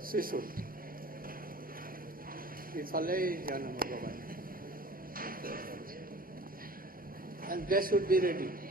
Sisul. Isalay Janam Bhavai. And they should be ready.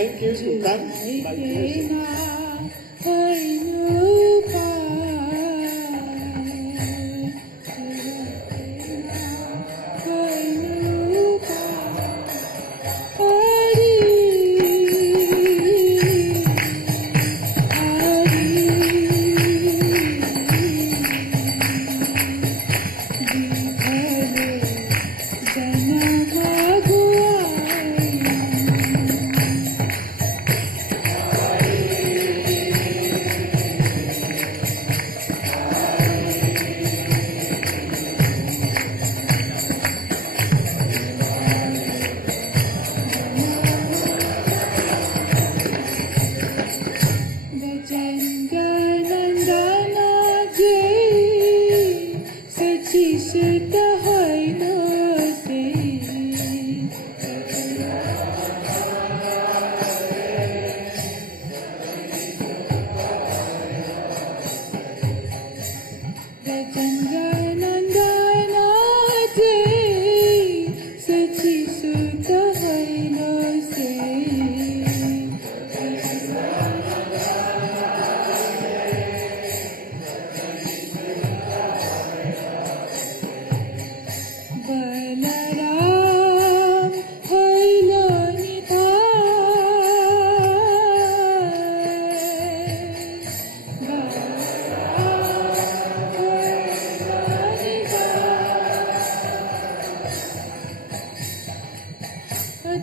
Thank you to come. My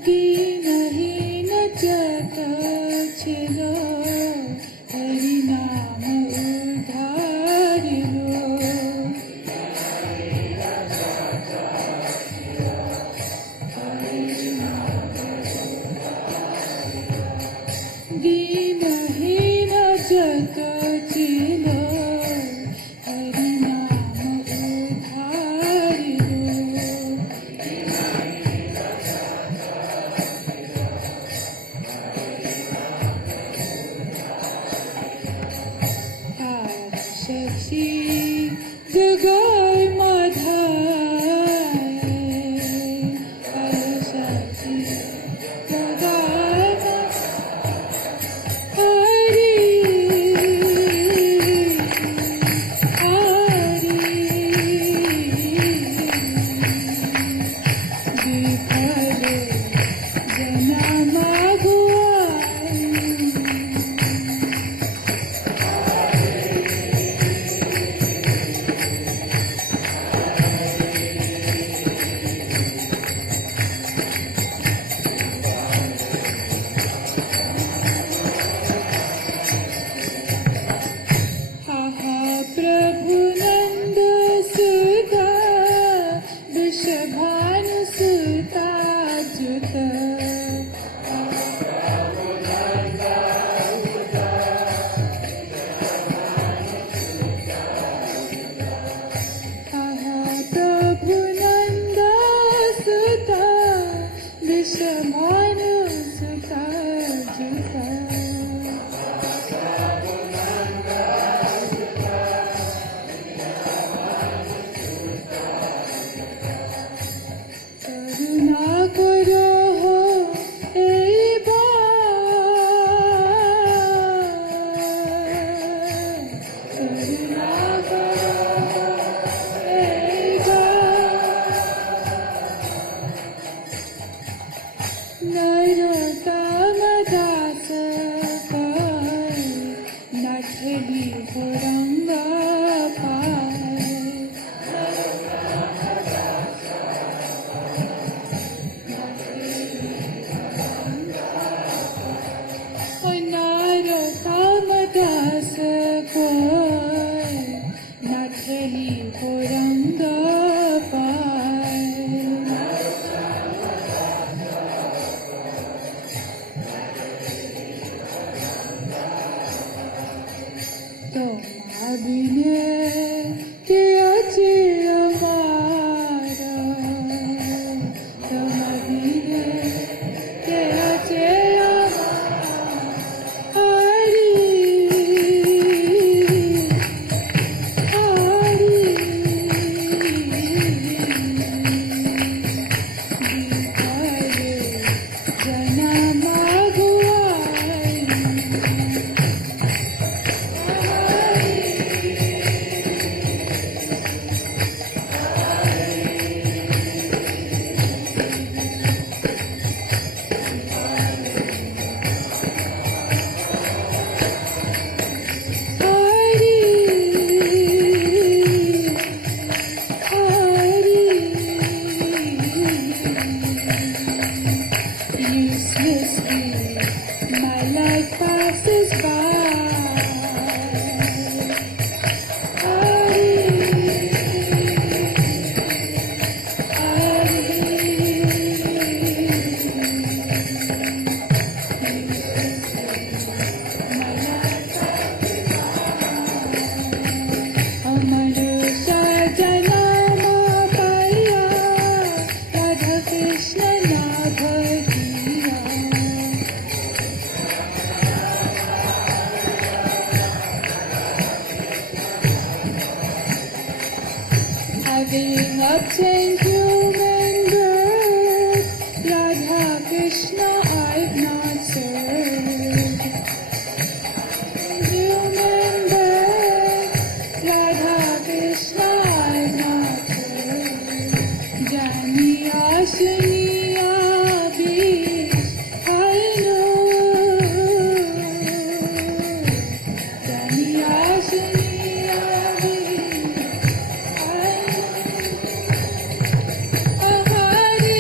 दीनहीन जगत छिलो हरि नाम उधारिलो दीनहीन जगत छिलो हरि नाम उधारिलो शशि जगय माधाय शशि जगय हरि हरि विफल जनम गुआई प्रभु नंद सुता विषभानु सुता जुत प्रभु नंद सुता विषभानु सुता जुत करुणा करो हो ए करुणा करो हो ए नरोत्तम दास पाय नठली रंग पाय नरोत्तम दास कोय नठली रंग पाय तुम बिने के अचे अमारा तुम बिने के अचे हरि हरि हरे जनम गुआई Uselessly, my life passes by. Hari, Hari, my life passes by. Amanusha janama paya, Radha Krishna nabhagiya. Having obtained human birth, Radha Krishna I've not served. Human birth, Radha Krishna I've not served. Janiya suniya bish, I know. Janiya suniya bish, I know. Hari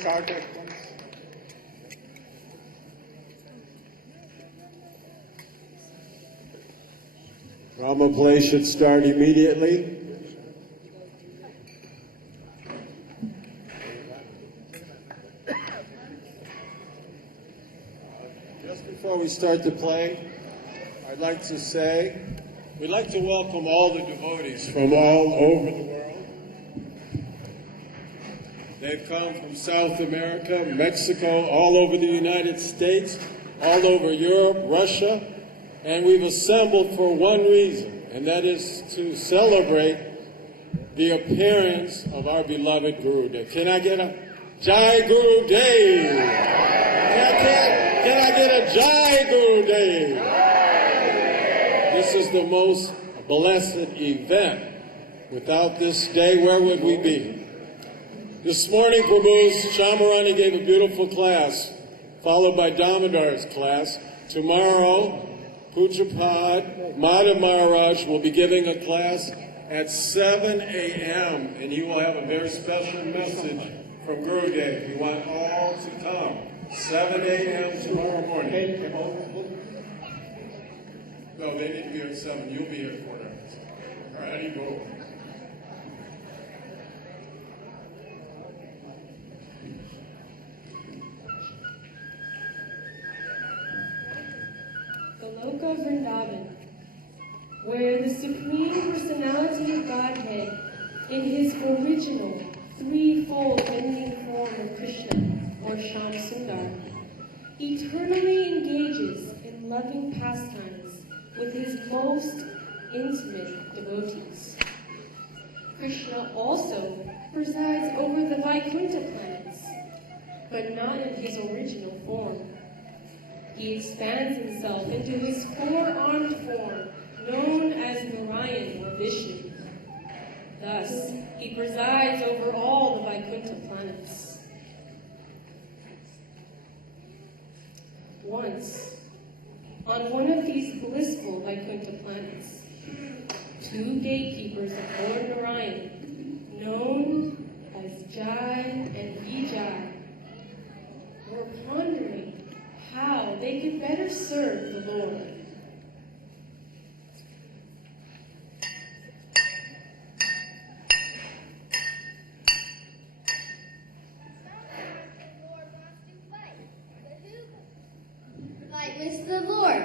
start at once. Drama play should start immediately. Just before we start the play, I'd like to say we'd like to welcome all the devotees from all over the world. They've come from South America, Mexico, all over the United States, all over Europe, Russia, and we've assembled for one reason, and that is to celebrate the appearance of our beloved Gurudev. Can I get a Jai Gurudev? Can I get a Jai Gurudev? This is the most blessed event. Without this day, where would we be? This morning, Prabhu's Shamarani gave a beautiful class, followed by Damodar's class. Tomorrow, Pujapad Madhav Maharaj will be giving a class at 7 a.m. and he will have a very special message from Gurudev. We want all to come. 7 a.m. tomorrow morning. No, they need to be here at 7. You'll be here at 4 hours. All right, how do you go? Loka Vrindavan, where the Supreme Personality of Godhead, in his original threefold ending form of Krishna, or Shyam Sundar, eternally engages in loving pastimes with his most intimate devotees. Krishna also presides over the Vaikuntha planets, but not in his original form. He expands himself into his four-armed form, known as Narayan or Vishnu. Thus, he presides over all the Vaikuntha planets. Once, on one of these blissful Vaikuntha planets, two gatekeepers of Lord Narayan, known as Jai and Vijay, were pondering how they could better serve the Lord. Fight with the Lord.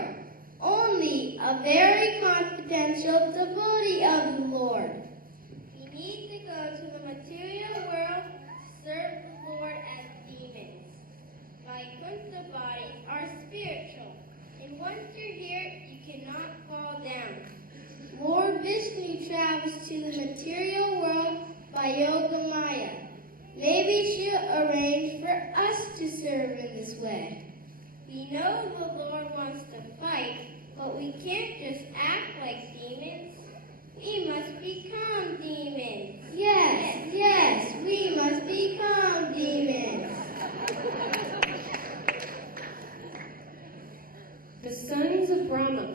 Only a very confidential devotee of the Lord. We need to go to the material world to serve the Lord as demons. Vaikuntha bodies are spiritual, and once you're here, you cannot fall down. Lord Vishnu travels to the material world by Yoga Maya. Maybe she'll arrange for us to serve in this way. We know the Lord wants to fight, but we can't just act like demons. We must become demons. Yes, we must become demons. The sons of Brahma,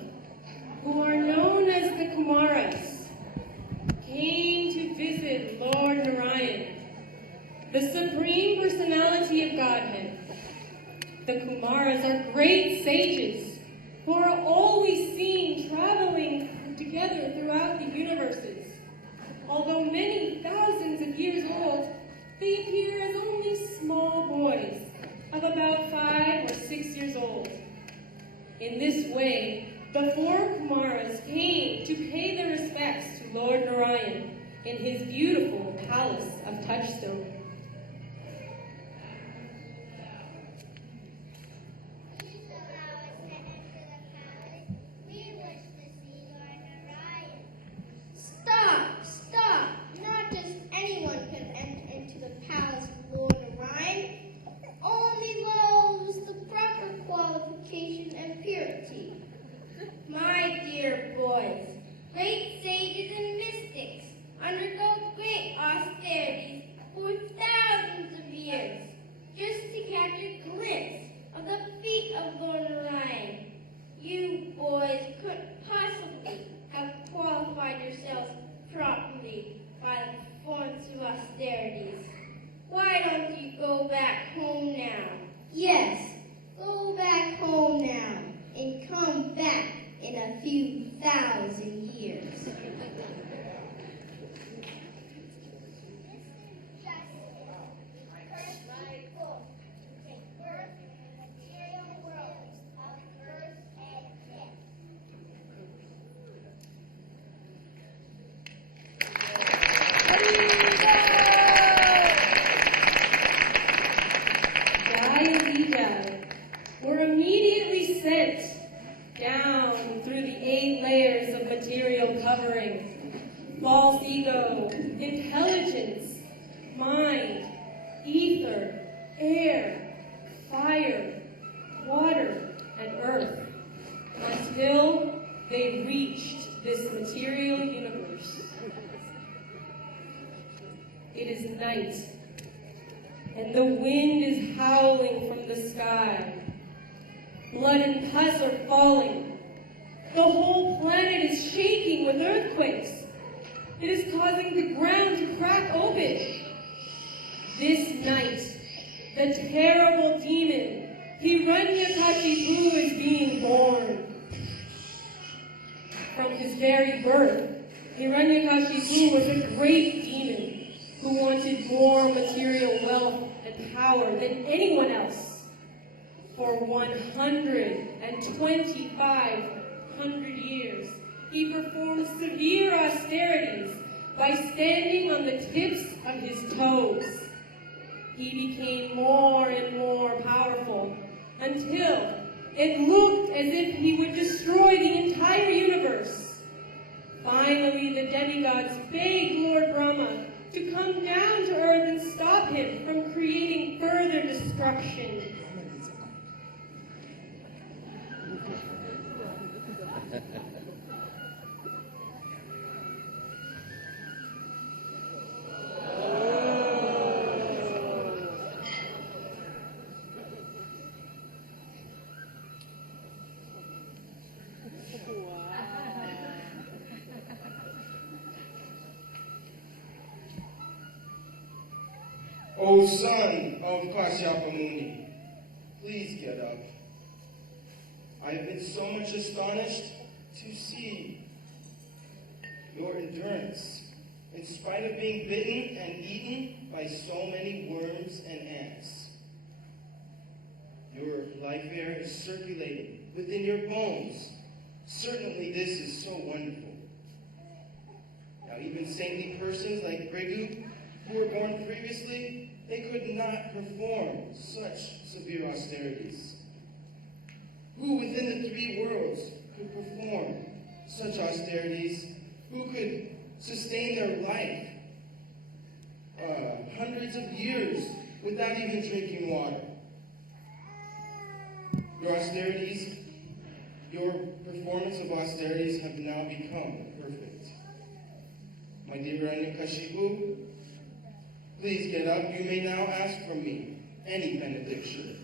who are known as the Kumaras, came to visit Lord Narayan, the Supreme Personality of Godhead. The Kumaras are great sages who are always seen traveling together throughout the universes. Although many thousands of years old, they appear as only small boys of about 5 or 6 years old. In this way, the four Kumaras came to pay their respects to Lord Narayan in his beautiful palace of Touchstone. Stop! Not just anyone can enter into the palace of Lord Narayan. Only those with the proper qualification and purity. My dear boys, great sages and mystics undergo great austerities for thousands of years just to catch a glimpse of the feet of Lord Narayan. You boys couldn't possibly have qualified yourselves properly by the performance of austerities. Why don't you go back home now? Yes, go back home now and come back in a few thousand years. Were immediately sent down through the 8 layers of material covering: false ego, intelligence, mind, ether, air, fire, water, and earth, until they reached this material universe. It is night, and the wind is howling from the sky. Blood and pus are falling. The whole planet is shaking with earthquakes. It is causing the ground to crack open. This night, the terrible demon, Hiranyakashipu, is being born. From his very birth, Hiranyakashipu was a great demon who wanted more material wealth and power than anyone else. For 125 years, he performed severe austerities by standing on the tips of his toes. He became more and more powerful until it looked as if he would destroy the entire universe. Finally, the demigods begged Lord Brahma to come down to earth and stop him from creating further destruction. O son of Kashyapa Muni, please get up. I have been so much astonished to see your endurance, in spite of being bitten and eaten by so many worms and ants. Your life air is circulating within your bones. Certainly this is so wonderful. Now even saintly persons like Brigu, who were born previously, they could not perform such severe austerities. Who within the 3 worlds could perform such austerities? Who could sustain their life hundreds of years without even drinking water? Your austerities, your performance of austerities have now become perfect. My dear Hiranyakashipu, please get up. You may now ask from me any benediction.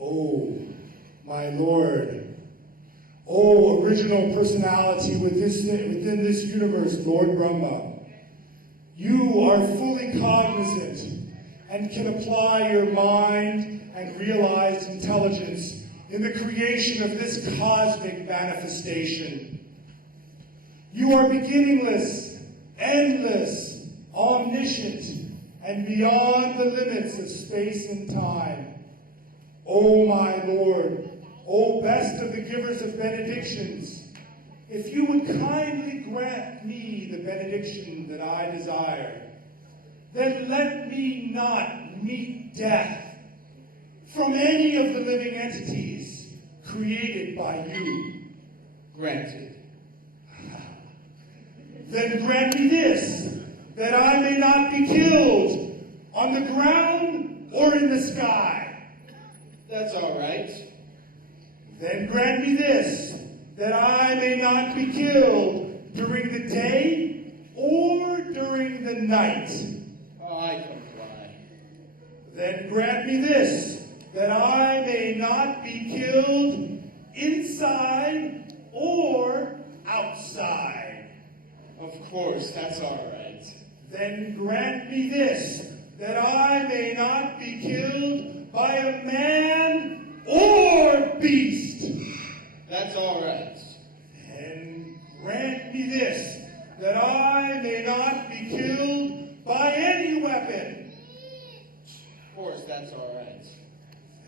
Oh, my Lord. Oh, original personality within this universe, Lord Brahma. You are fully cognizant and can apply your mind and realized intelligence in the creation of this cosmic manifestation. You are beginningless, endless, omniscient, and beyond the limits of space and time. O my Lord, O best of the givers of benedictions, if you would kindly grant me the benediction that I desire, then let me not meet death from any of the living entities created by you. Granted. Then grant me this, that I may not be killed on the ground or in the sky. That's all right. Then grant me this, that I may not be killed during the day or during the night. Oh, I comply. Then grant me this, that I may not be killed inside or course, that's all right. Then grant me this, that I may not be killed by a man or beast. That's all right. And grant me this, that I may not be killed by any weapon. Of course, that's all right.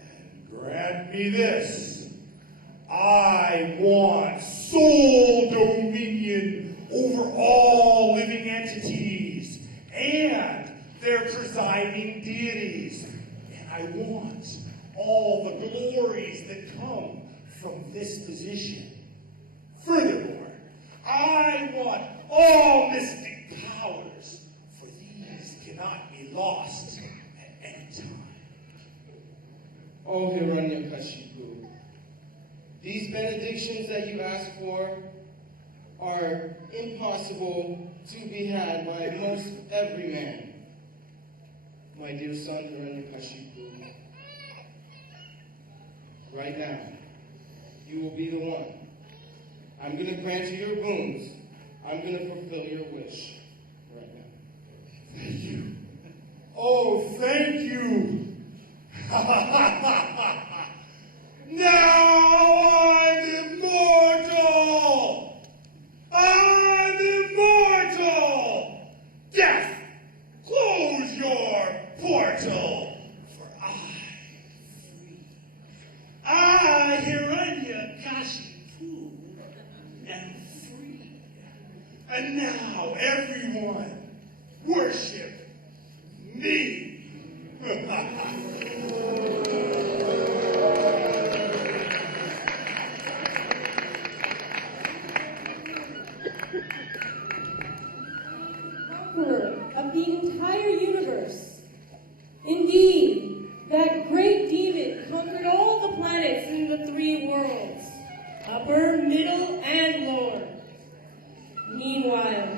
And grant me this, I want sole dominion over all living entities and their presiding deities. And I want all the glories that come from this position. Furthermore, I want all mystic powers, for these cannot be lost at any time. Oh, Hiranyakashipu, these benedictions that you ask for are impossible to be had by most every man. My dear son Hiranyakashipu, right now, you will be the one. I'm going to grant you your boons. I'm going to fulfill your wish right now. Thank you. Oh, thank you. Now I'm immortal! I'm immortal! Death, close your portal, for I'm free. I, Hiranyakashipu, am free. And now everyone worship me. Conqueror of the entire universe. Indeed, that great demon conquered all the planets in the three worlds, upper, middle, and lower. Meanwhile,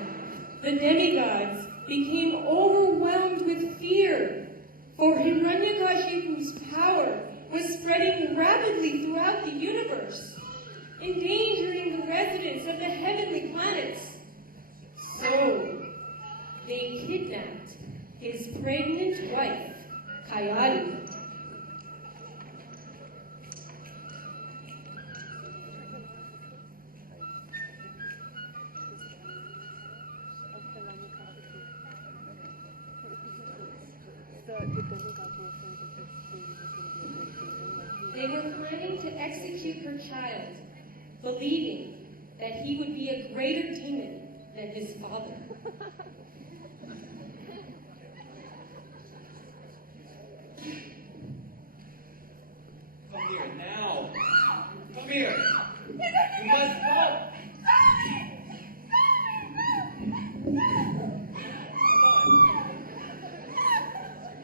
the demigods became overwhelmed with fear, for Hiranyakashipu's power was spreading rapidly throughout the universe, endangering the residents of the heavenly planets. So, they kidnapped his pregnant wife, Kayali. They were planning to execute her child, believing that he would be a greater demon than his father. Come here now. Come here. You must come.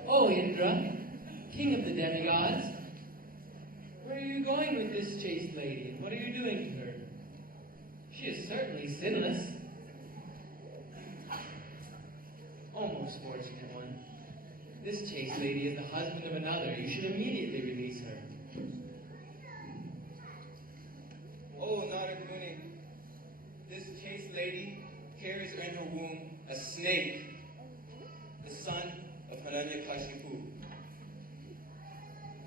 Oh, Indra, king of the demigods. Where are you going with this chaste lady, and what are you doing to her? She is certainly sinless. Oh, most fortunate one. This chaste lady is the husband of another. You should immediately release her. Oh, Naraguni, this chaste lady carries in her womb a snake, the son of Hiranyakashipu.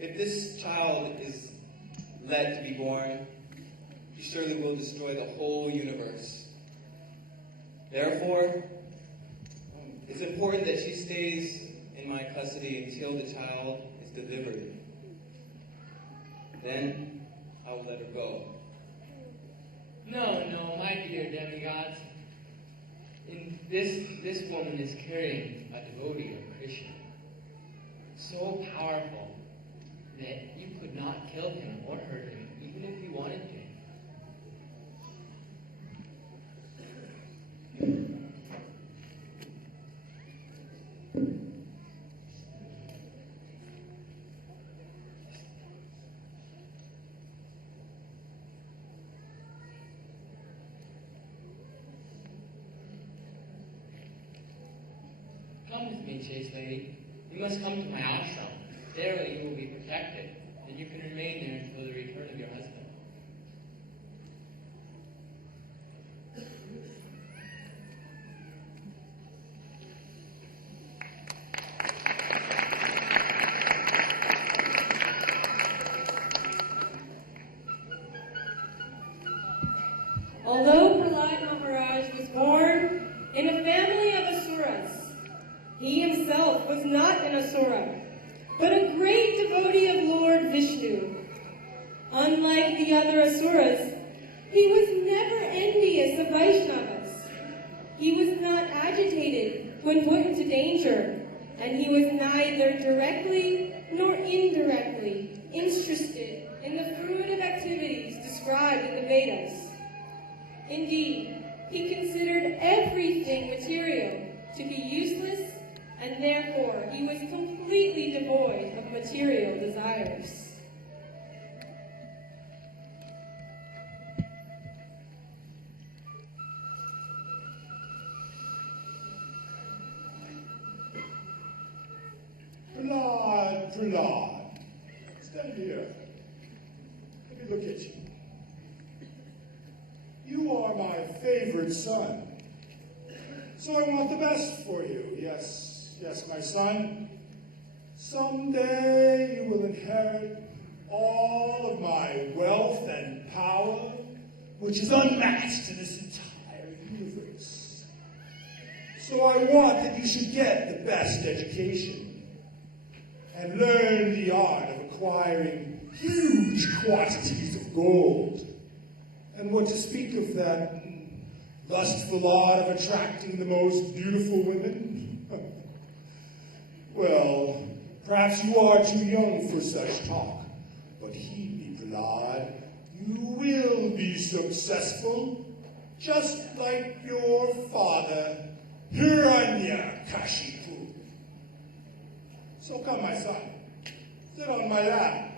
If this child is led to be born, he surely will destroy the whole universe. Therefore, it's important that she stays in my custody until the child is delivered. Then I will let her go. No, no, my dear demigods. This woman is carrying a devotee of Krishna, so powerful that you could not kill him or hurt him, even if you wanted to. Come with me, chaste lady. You must come to my ashram. There you will be protected, and you can remain there until the return of your husband. was not an Asura, but a great devotee of Lord Vishnu. Unlike the other Asuras, he was never envious of Vaishnavas. He was not agitated when put into danger, and he was neither directly nor indirectly interested in the fruitive activities described in the Vedas. Indeed, he considered everything material to be useless, and therefore he was completely devoid of material desires. Prahlad, stand here. Let me look at you. You are my favorite son. So I want the best for you. Yes, my son. Someday you will inherit all of my wealth and power, which is unmatched in this entire universe. So I want that you should get the best education and learn the art of acquiring huge quantities of gold. And what to speak of that lustful art of attracting the most beautiful women? Well, perhaps you are too young for such talk, but heed me, Prahlad, you will be successful, just like your father, Hiranyakashipu. So come, my son, sit on my lap,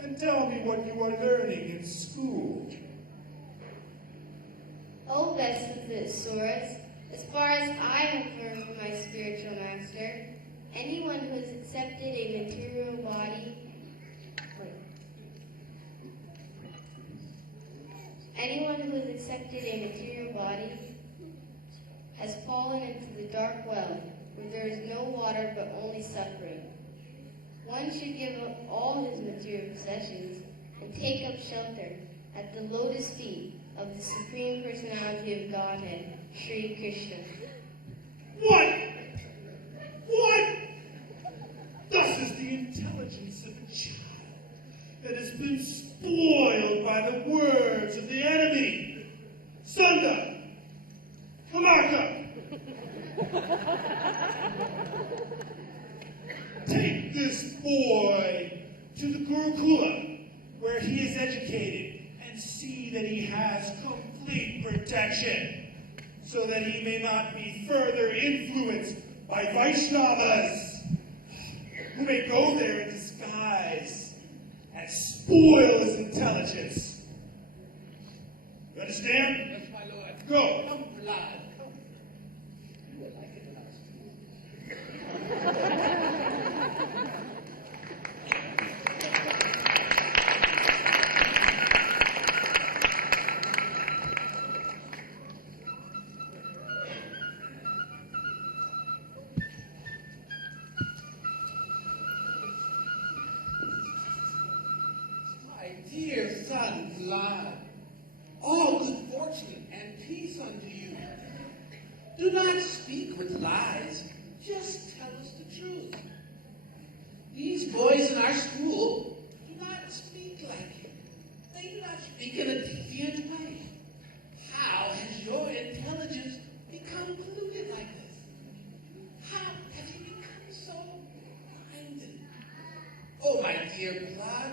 and tell me what you are learning in school. O best of the Asuras, as far as I have heard from my spiritual master, anyone who has accepted a material body has fallen into the dark well, where there is no water but only suffering. One should give up all his material possessions and take up shelter at the lotus feet of the Supreme Personality of Godhead, Sri Krishna. What? Thus is the intelligence of a child that has been spoiled by the words of the enemy. Sunda, Kamarka, take this boy to the Gurukula, where he is educated, and see that he has complete protection, so that he may not be further influenced by Vaishnavas, who may go there in disguise and spoil his intelligence. You understand? Yes, my lord. Go. Come, Prahlad, come. You will like it My dear son, Prahlad, all good fortune and peace unto you. Do not speak with lies, just tell us the truth. These boys in our school do not speak like you. They do not speak in a deviant way. How has your intelligence become polluted like this? How have you become so blinded? Oh, my dear Prahlad,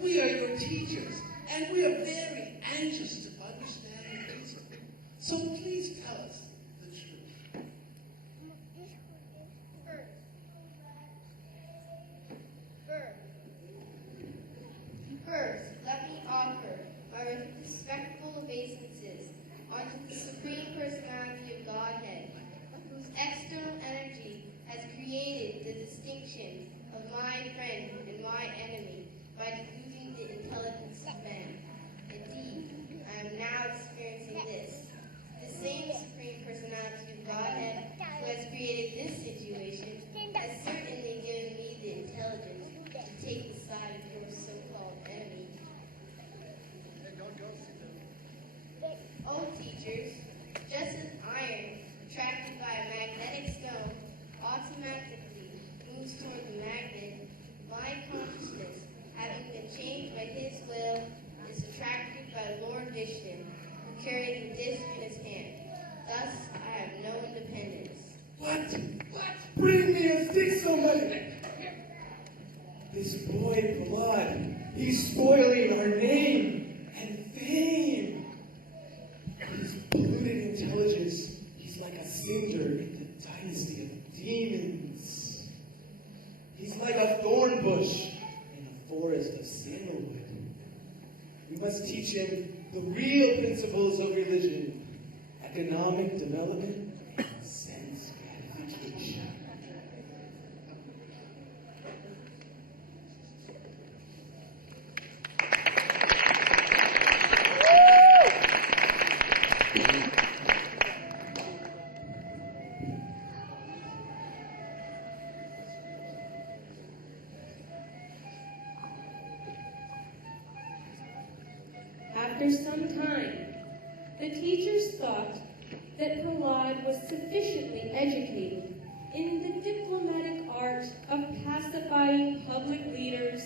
we are your teachers, and we are very anxious to understand your reason. So please tell us the truth. First, let me offer my respectful obeisances unto the Supreme Personality of Godhead, whose external energy has created the distinction of my friend and my enemy by deluding the intelligence of man. Indeed, I am now experiencing this. The same Supreme Personality of Godhead who has created this situation has certainly given me the intelligence to take the side of your so-called enemy. O teachers, just as iron attracted by a magnetic stone automatically This boy, Prahlad, he's spoiling our name and fame. His polluted intelligence, he's like a cinder in the dynasty of demons. He's like a thorn bush in a forest of sandalwood. We must teach him the real principles of religion, economic development, and sense gratification. After some time, the teachers thought that Prahlad was sufficiently educated in the diplomatic art of pacifying public leaders,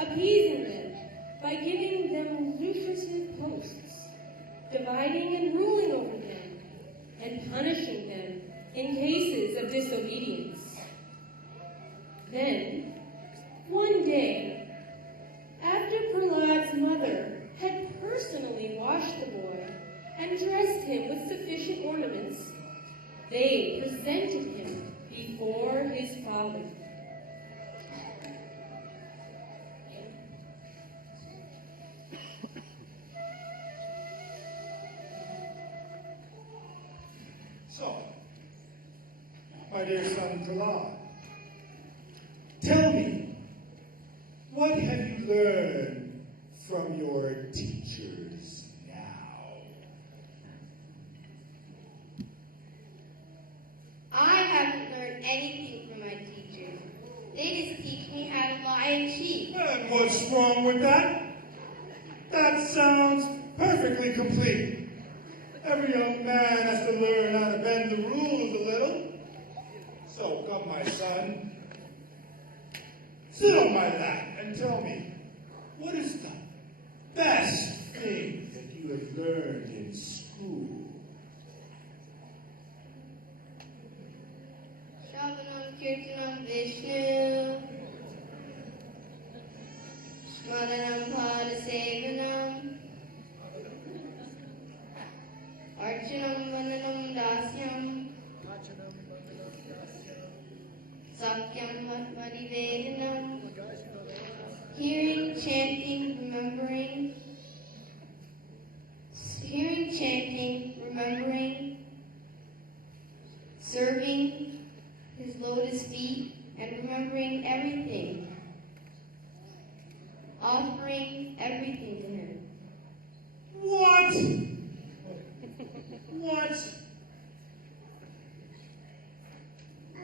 appeasing them by giving them lucrative posts, dividing and ruling over them, and punishing them in cases of disobedience. Then, one day, after Prahlad's mother had personally washed the boy and dressed him with sufficient ornaments, they presented him before his father. So, my dear son Prahlad, tell me, what have you learned from your teachers now? I haven't learned anything from my teachers. They just teach me how to lie and cheat. And what's wrong with that? That sounds perfectly complete. Every young man has to learn how to bend the rules a little. So come, my son, sit on my lap and tell me, what is the best thing that you have learned in school? Shravanam Kirtanam Vishnu Smaranam Padasevanam Archanam Vananam Dasyam Sakyam Madhivedanam Hearing, chanting, remembering, serving his lotus feet, and remembering everything, offering everything to him. What? What?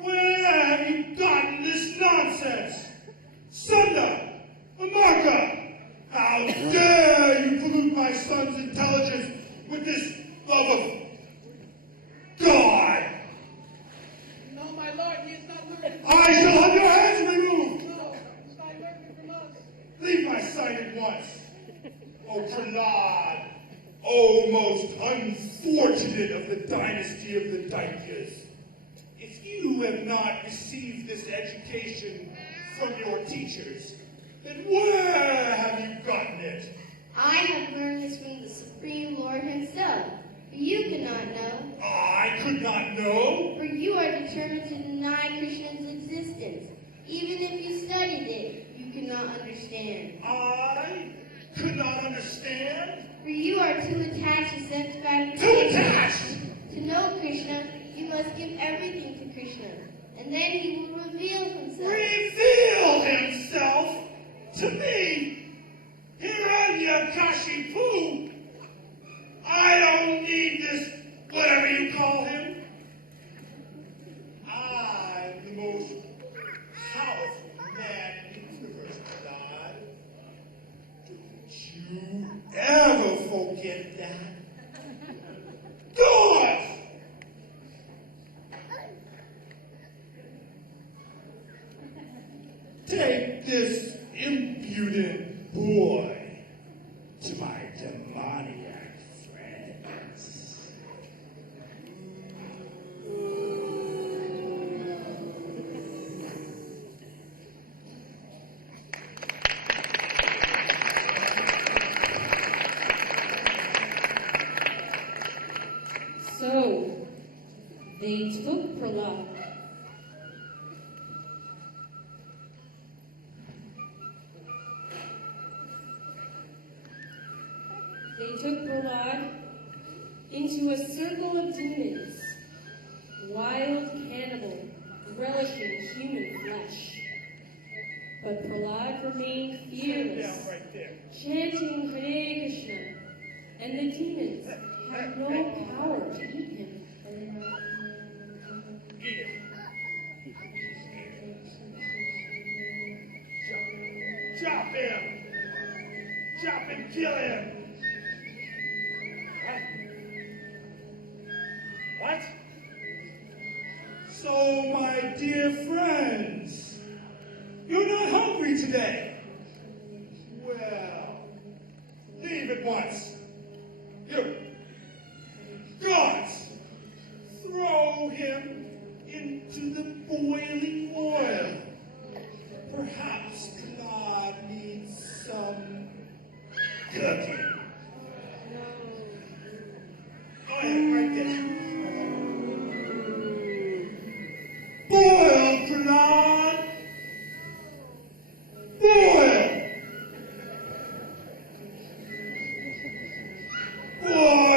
Where have you gotten this nonsense? Sunda! Amarka! How dare you pollute my son's intelligence with this love of God! No, my lord, he is not learning. I shall have your hands removed! No, he's not learning from us. Leave my sight at once! O Prahlad! O most unfortunate of the dynasty of the Daityas! If you have not received this education from your teachers, then where have you gotten it? I have learned this from the Supreme Lord himself. You cannot know, I could not know. for you are determined to deny Krishna's existence. Even if you studied it, you cannot understand. I could not understand. For you are too attached to sense Too gratification. attached! To know Krishna, you must give everything to Krishna, and then he will reveal himself. Reveal himself to me! Hiranyakashipu! I don't need this, whatever you call him. I'm the most powerful man in the universe, God. Don't you ever forget that. Go off! Take this impudent boy to my demoniac friends. They took Prahlad into a circle of demons, wild cannibal, relishing human flesh. But Prahlad remained fearless, chanting Hare Krishna, and the demons had no power to eat him. Chop him! Chop and kill him! What? So, my dear friends, you're not hungry today? Well, leave at once. You, gods, throw him into the boiling oil. Perhaps God needs some cooking. Go ahead, right there. Boil, Prahlad! Boil! Boil!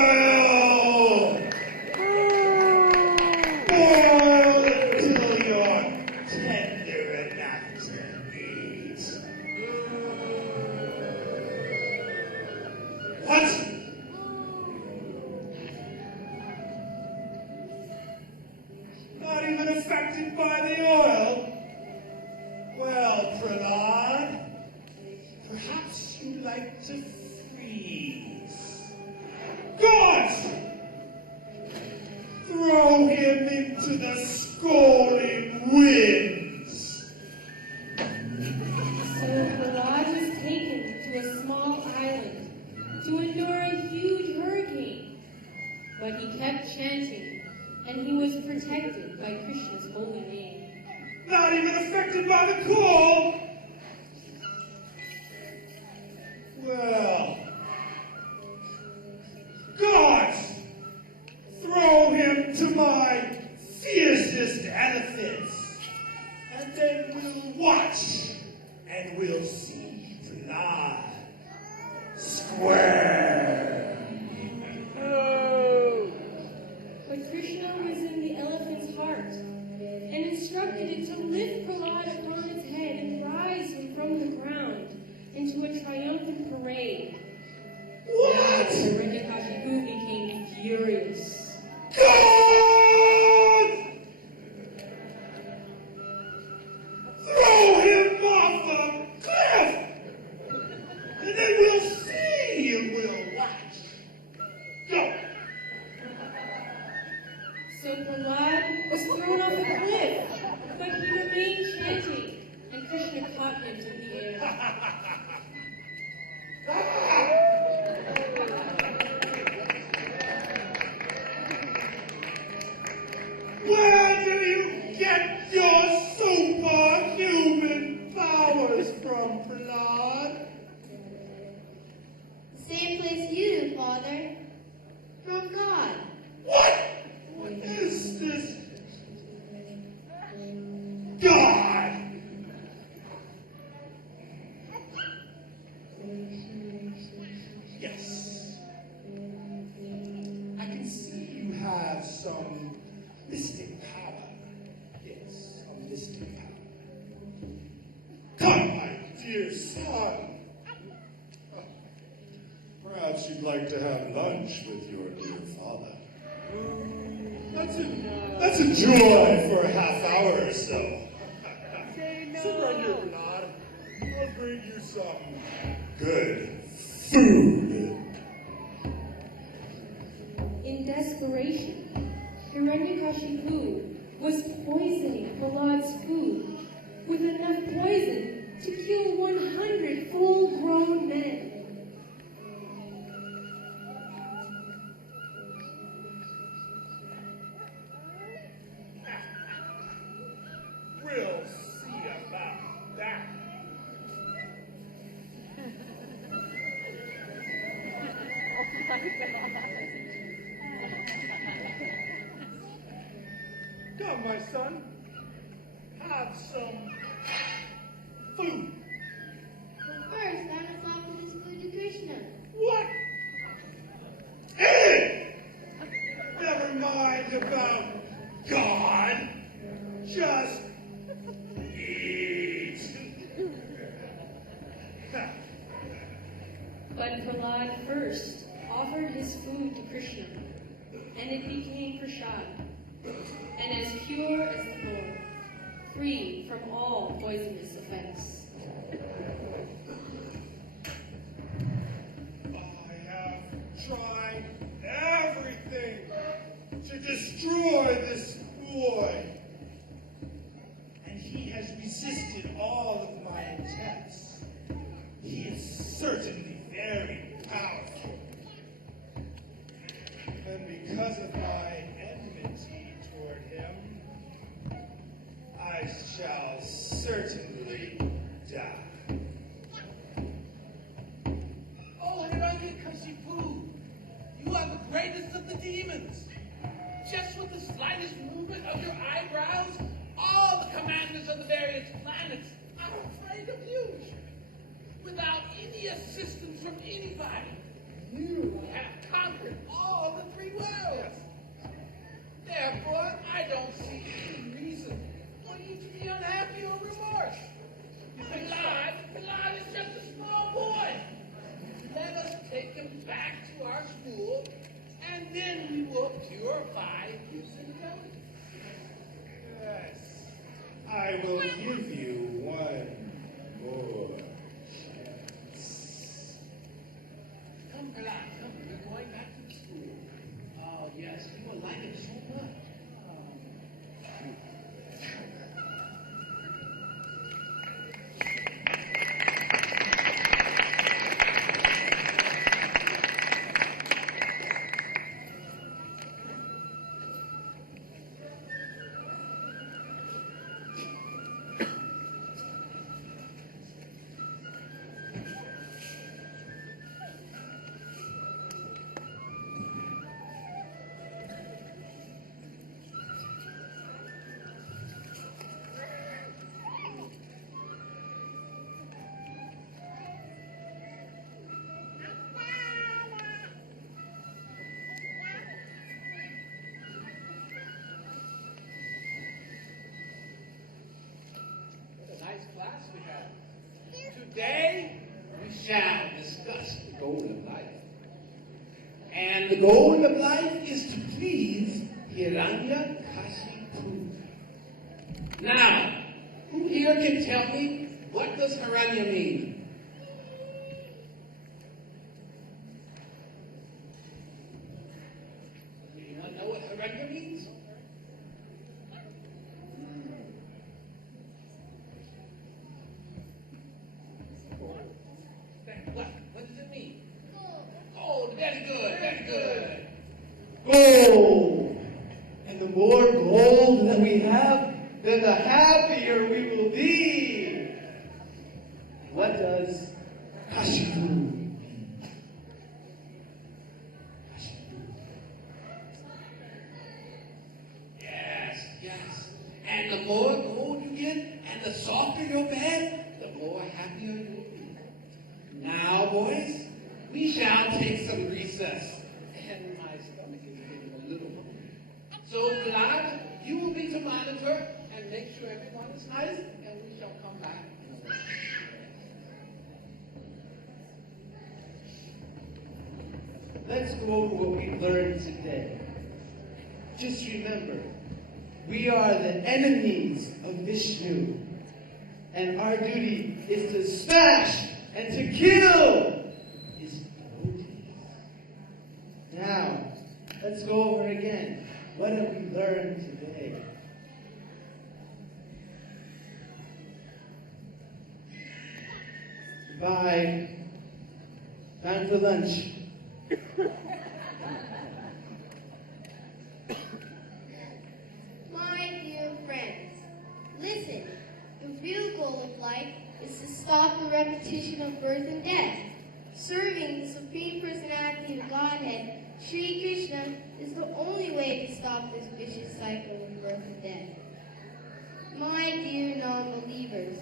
Boil until you're tender enough to eat. What? Not even affected by the oil? Well, Prahlad, perhaps you'd like to freeze. Gods! Throw him into the scalding winds. So Prahlad was taken to a small island to endure a huge hurricane. But he kept chanting, and he was protected by Krishna's holy name. Not even affected by the cold? Well, gods, throw him to my fiercest elephants, and then we'll watch, and we'll see Prahlad square. But Krishna was in the elephant's heart and instructed it to lift Prahlad upon its head and rise him from the ground into a triumphant parade. What? Hiranyakashipu became furious. God! Throw him off the cliff! And then we'll see and we'll watch. Go! So Prahlad was thrown off a cliff, but he remained chanting, and Krishna caught him in the air. Where do you get your superhuman powers from, Prahlad? Same place you do, Father. From God. What? What is this? God! Yes. I can see you have some mystic power. Yes, some mystic power. Come, my dear son. Perhaps you'd like to have lunch with your dear father. Let's enjoy for a half hour or so. Sit right here, Bernard. I'll bring you some good food. In desperation, Hiranyakashipu was poisoning Prahlad's food with enough poison to kill 100 full-grown men. We'll see about that. Come, my son. Have some food. But first, I must offer this food to Krishna. What? first offered his food to Krishna, and it became prasad, and as pure as the Lord, free from all poisonous effects. I have tried everything to destroy this boy, and he has resisted all of my attempts. He is certainly very powerful. And because of my enmity toward him, I shall certainly die. Oh, Hiranyakashipu, you are the greatest of the demons. Just with the slightest movement of your eyebrows, all the commanders of the various planets are afraid of you. Without any assistance from anybody, you have conquered all the three worlds. Therefore, I don't see any reason for you to be unhappy or remorse. Pilad is just a small boy. Let us take him back to our school, and then we will purify his intelligence. Yes, I will give you one more chance. Come, Pilad, come. We're going back to school. Oh, yes, you will like it so much. Nice class we had. Today, we shall discuss the goal of life. And the goal of life is to please Hiranyakashipu. Now, who here can tell me what does Hiranya mean? Anyone know what Hiranya means? What does it mean? Gold. Very good, very good. Gold. And the more gold that we have, then the happier we will be. What does Kashipu mean? Yes. And the more gold you get, and the softer your bed, the more happier you will be. Now, boys, we shall take some recess. And my stomach is getting a little hungry. So, Vlad, you will be to monitor and make sure everyone is nice, and we shall come back in a while. Let's go over what we learned today. Just remember, we are the enemies of Vishnu, and our duty is to smash and to kill his devotees. Now, let's go over again. What have we learned today? Goodbye. Time for lunch. My dear friends, listen. The real goal of life is to stop the repetition of birth and death. Serving the Supreme Personality of Godhead, Sri Krishna, is the only way to stop this vicious cycle of birth and death. My dear non-believers,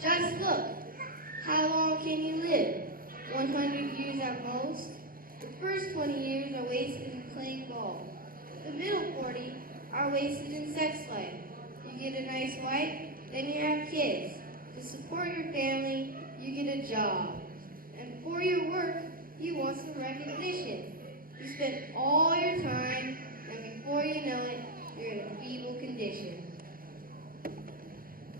just look. How long can you live? 100 years at most? The first 20 years are wasted in playing ball. The middle 40 are wasted in sex life. You get a nice wife, then you have kids. To support your family, you get a job. And for your work, You want some recognition. You spent all your time, and before you know it, you're in a feeble condition.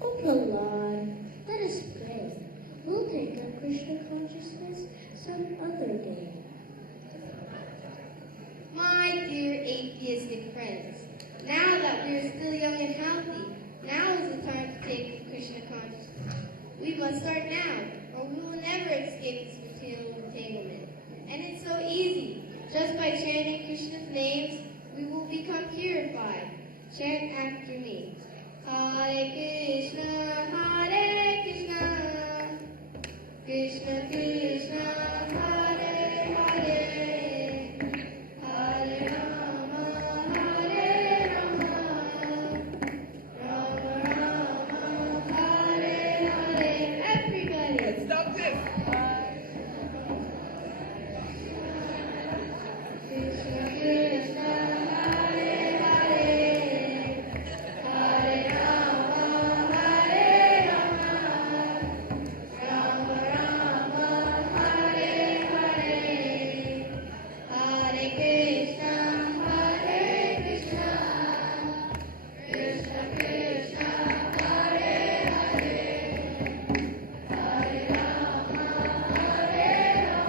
Oh, Prahlad, let us pray. We'll take up Krishna consciousness some other day. My dear atheistic friends, now that we are still young and healthy, now is the time to take up Krishna consciousness. We must start now, or we will never escape this material entanglement. And it's so easy. Just by chanting Krishna's names, we will become purified. Chant after me. Hare Krishna, Krishna Krishna, Hare Hare, Hare Rama, Rama Rama, Hare Hare. Everybody! Let's stop this! Krishna Krishna, Hare Hare, Hare Rama, Hare Rama, Rama Rama, Hare Hare, Hare Krishna, Krishna Krishna, Hare Hare, Hare Rama, Hare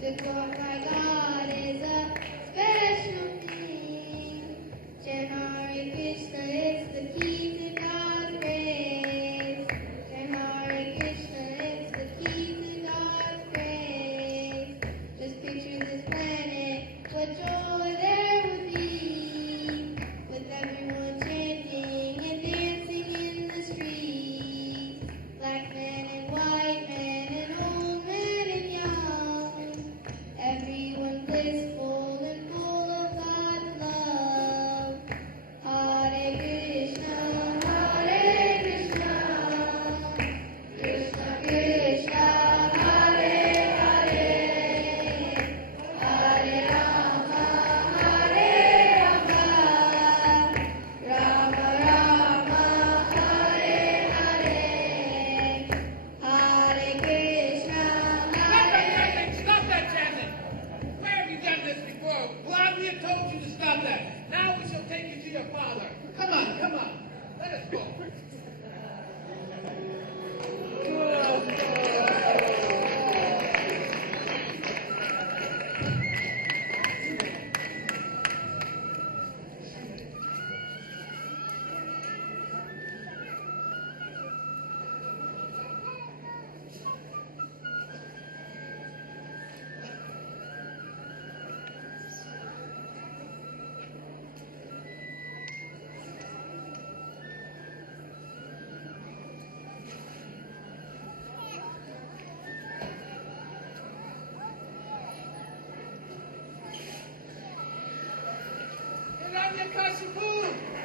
To glorify God is a special thing. Chant Hare Krishna is the key to God's grace. Chant Hare Krishna is the key to God's grace. Just picture this planet, what joy there would be, with everyone chanting and dancing in the streets. Black man and white man and old man and young, everyone blissful and full of God's love. Hare Krishna, Krishna Krishna, Hare Hare, Hare Rama, Rama Rama, Hare Hare, Hare Krishna, Stop that chanting! Where have you done this before? Well, we have told you to stop that. Now we shall take you to your father. Come on, come on. Let us go.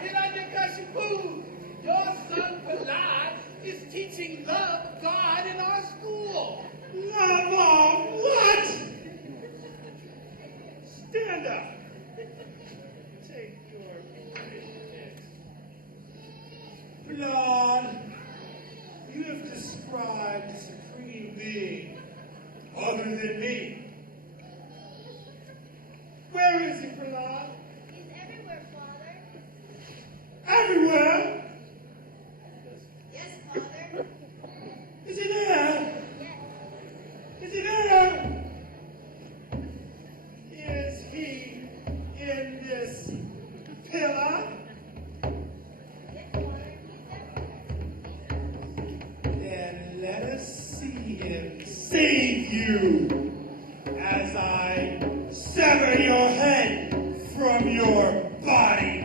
Hiranyakashipu, your son Prahlad is teaching love of God in our school. Love of what? Stand up. Take your place. Prahlad, you have described a supreme being other than me. Where is he, Prahlad? He's everywhere, Father. Everywhere? Yes, Father. Is he there? Yes. Is he there? Is he in this pillar? Yes, Father. He's everywhere. Then let us see him save you as I sever your head from your body.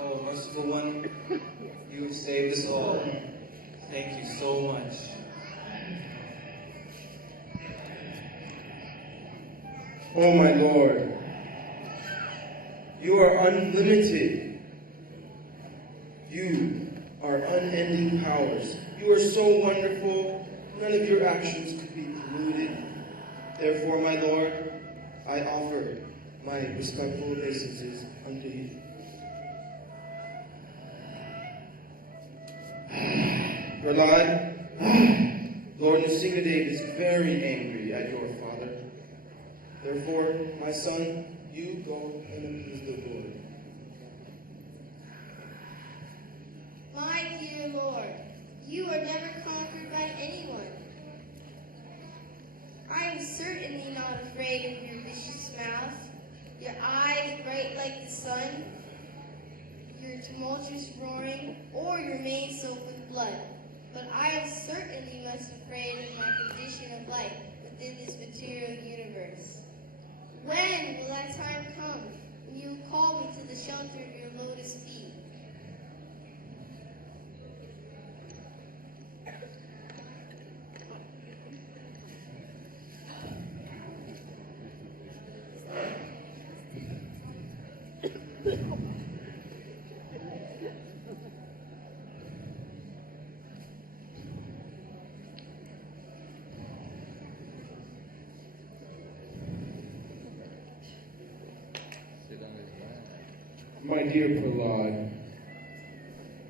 Oh, merciful one, you have saved us all. Thank you so much. Oh, my Lord, you are unlimited. You are unending powers. You are so wonderful, none of your actions could be polluted. Therefore, my Lord, I offer my respectful obeisances unto you. Prahlad, Lord Nrsingadev is very angry at your father. Therefore, my son, you go and appease the Lord. My dear Lord, you are never conquered by anyone. I am certainly not afraid of your vicious mouth, your eyes bright like the sun, your tumultuous roaring, or your mane soaked with blood. But I am certainly most afraid of my condition of life within this material universe. When will that time come when you will call me to the shelter of your lotus feet? My dear Prahlad,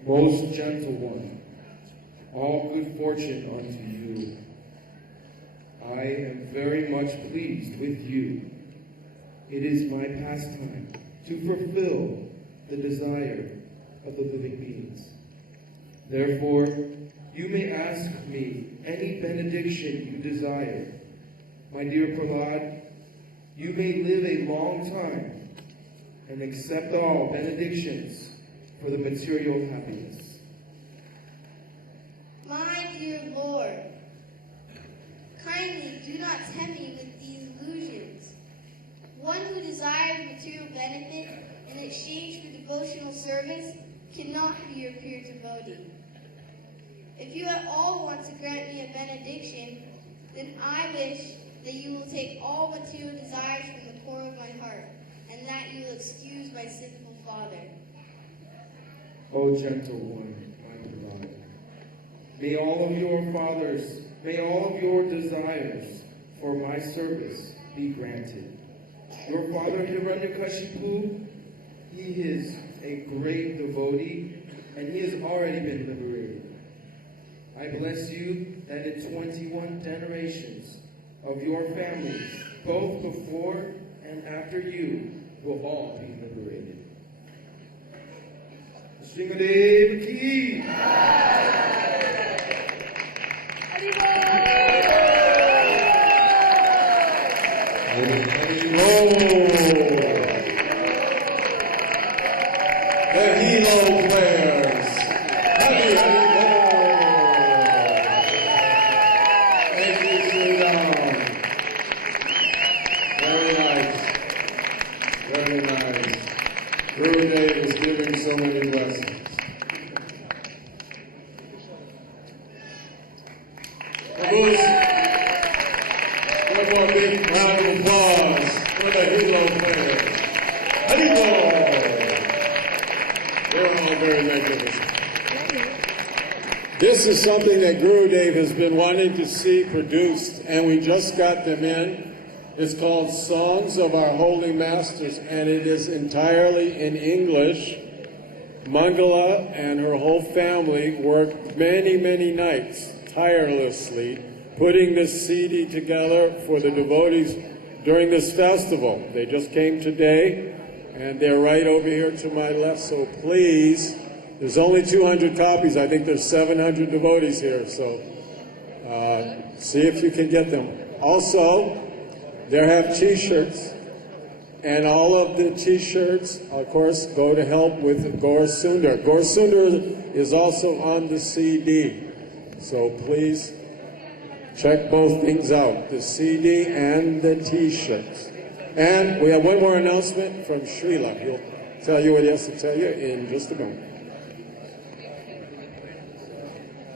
most gentle one, all good fortune unto you. I am very much pleased with you. It is my pastime to fulfill the desire of the living beings. Therefore, you may ask me any benediction you desire. My dear Prahlad, you may live a long time and accept all benedictions for the material happiness. My dear Lord, kindly do not tempt me with these illusions. One who desires material benefit in exchange for devotional service cannot be your pure devotee. If you at all want to grant me a benediction, then I wish that you will take all material desires from the core of my heart, and that you will excuse my sinful father. O gentle one, my beloved, may all of your desires for my service be granted. Your father Hiranyakashipu, he is a great devotee, and he has already been liberated. I bless you that in 21 generations of your families, both before and after you, will all be liberated. Nrsingadev ki! The hero players. Bush. One more big round of applause for the Hilo players. Hilo! They're all very magnificent. This is something that Gurudev has been wanting to see produced, and we just got them in. It's called Songs of Our Holy Masters, and it is entirely in English. Mangala and her whole family worked many, many nights tirelessly putting this CD together for the devotees during this festival. They just came today, and they're right over here to my left, so please, there's only 200 copies. I think there's 700 devotees here, so see if you can get them. Also, they have T-shirts, and all of the T-shirts, of course, go to help with Gaur Sundar. Gaur Sundar is also on the CD, so please check both things out, the CD and the T-shirts. And we have one more announcement from Srila. He'll tell you what he has to tell you in just a moment.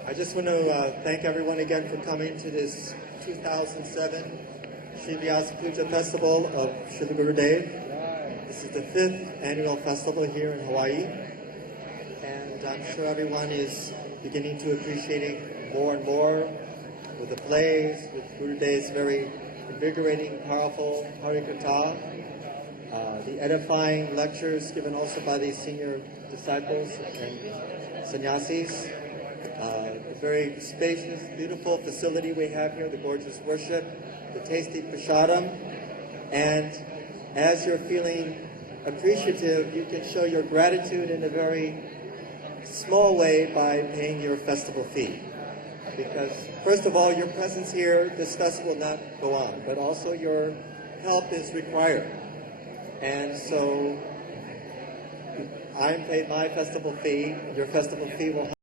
I just want to thank everyone again for coming to this 2007 Sri Vyasa Puja Festival of Srila Gurudev. This is the 5th annual festival here in Hawaii, and I'm sure everyone is beginning to appreciating more and more with the plays, with Gurudev's very invigorating, powerful Harikatha, the edifying lectures given also by these senior disciples and sannyasis, the very spacious, beautiful facility we have here, the gorgeous worship, the tasty prasadam, and as you're feeling appreciative, you can show your gratitude in a very small way by paying your festival fee. Because, first of all, your presence here, this festival will not go on, but also your help is required. And so, I'm paid my festival fee, your festival fee will help.